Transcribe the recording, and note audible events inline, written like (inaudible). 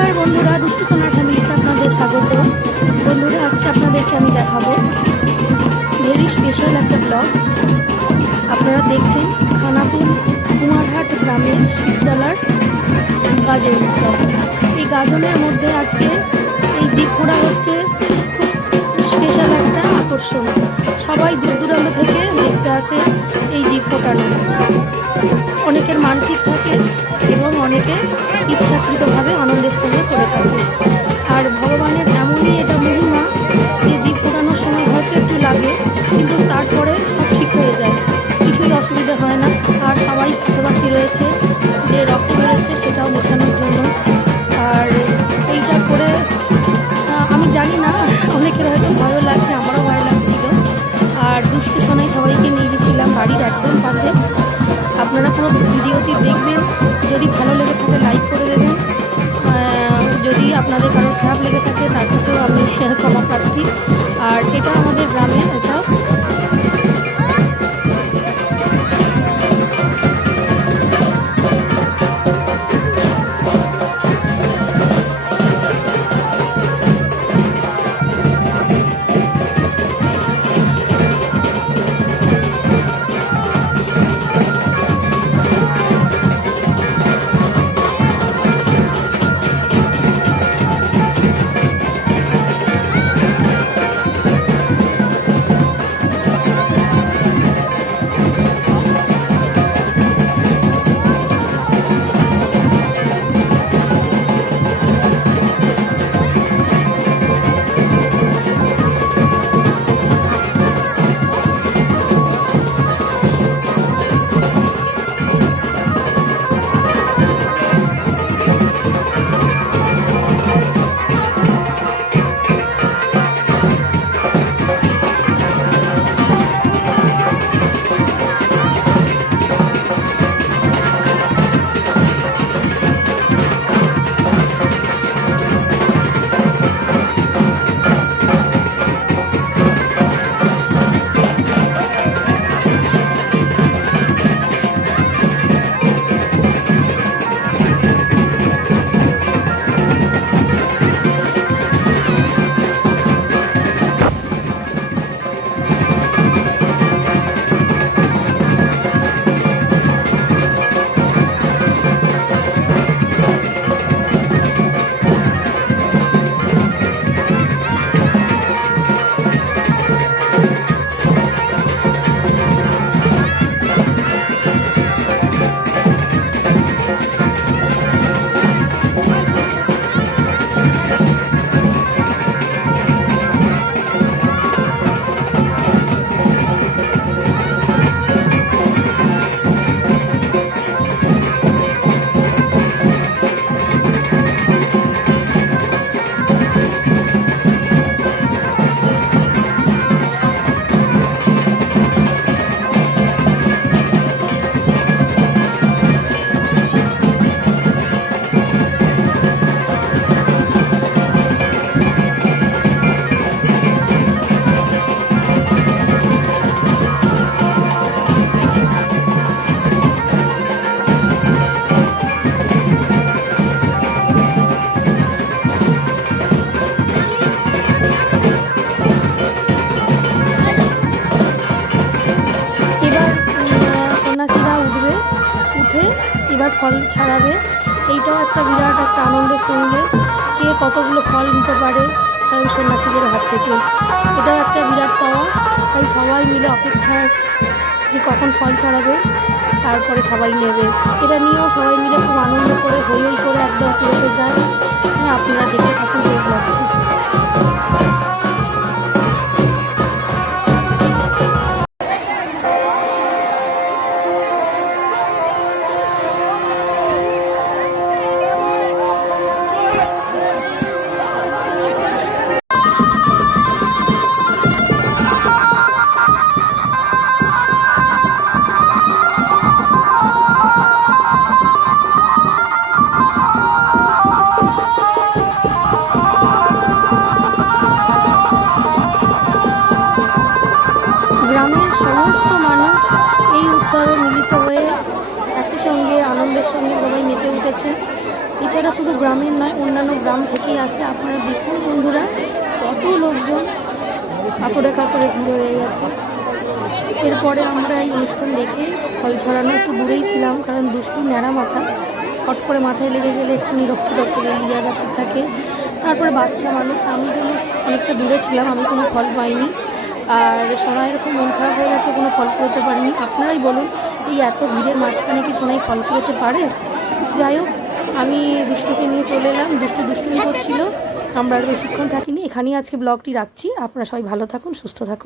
নমস্কার বন্ধুরা, দুষ্টু সোনা ফ্যামিলিতে আপনাদের স্বাগত। বন্ধুরা, আজকে আপনাদেরকে আমি দেখাবো ভেরি স্পেশাল একটা ব্লগ আপনারা দেখছেন খানাপুর কুমারহাট গ্রামের শিবতলার গাজন উৎসব। এই গাজনের মধ্যে আজকে এই জিপ ঘোড়া হচ্ছে খুব স্পেশাল একটা আকর্ষণ। সবাই দূর দূরান্ত থেকে দেখতে আসে এই জীব ফোটানো অনেকের মানসিক থাকে এবং অনেকে ইচ্ছাকৃতভাবে আনন্দের সঙ্গে করে থাকে। আর সবাইকে নিয়ে গেছিলাম বাড়ির একদম পাশে। আপনারা পুরো ভিডিওটি দেখবেন। যদি ভালো লেগে থাকে লাইক করে দেবেন। যদি আপনাদের কারও খারাপ লেগে থাকে, তার কাছেও আমি (laughs) ক্ষমা প্রার্থী। আর এটা আমাদের গ্রামে ফল ছাড়াবে। এইটাও একটা বিরাট একটা আনন্দের সঙ্গে। কে কতগুলো ফল নিতে পারে স্বয়ং সন্ন্যাসীদের হাত থেকে। এটাও একটা বিরাট পাওয়া। তাই সবাই মিলে অপেক্ষায় যে কখন ফল ছাড়াবে, তারপরে সবাই নেবে। এটা নিয়েও সবাই মিলে খুব আনন্দ করে, হই হই করে একদম পুরোতে যায়। হ্যাঁ আপনারা দেখে থাকুন সমস্ত মানুষ এই উৎসবে মিলিত হয়ে একই সঙ্গে আনন্দের সঙ্গে সবাই মেতে উঠেছে। এছাড়া শুধু গ্রামের নয়, অন্যান্য গ্রাম থেকেই আসে। আপনারা দেখুন বন্ধুরা, কত লোকজন কাপড়ে কাপড়ে ঘুরে হয়ে যাচ্ছে এরপরে আমরা এই অনুষ্ঠান দেখে ফল ছড়ানো একটু দূরেই ছিলাম, কারণ দুষ্টু ন্যাড়া মাথা। হট করে মাথায় লেগে গেলে একটু নিরক্ত করতে গেলে ব্যাপার থাকে। তারপরে বাচ্চা মানুষ, আমি অনেকটা দূরে ছিলাম, আমি কোনো ফল পাইনি। আর সোনা এরকম মন খারাপ হয়ে গেছে, কোনো ফল করতে পারিনি। আপনারাই বলুন, এই এত ভিড়ের মাঝখানে কি সোনাই ফল করতে পারে? যাই হোক, আমি দুষ্টুকে নিয়ে চলে এলাম। দুষ্টু দুষ্টুমি করছিল, আমরা বেশিক্ষণ থাকিনি। এখানেই আজকে ব্লগটি রাখছি। আপনারা সবাই ভালো থাকুন, সুস্থ থাকুন।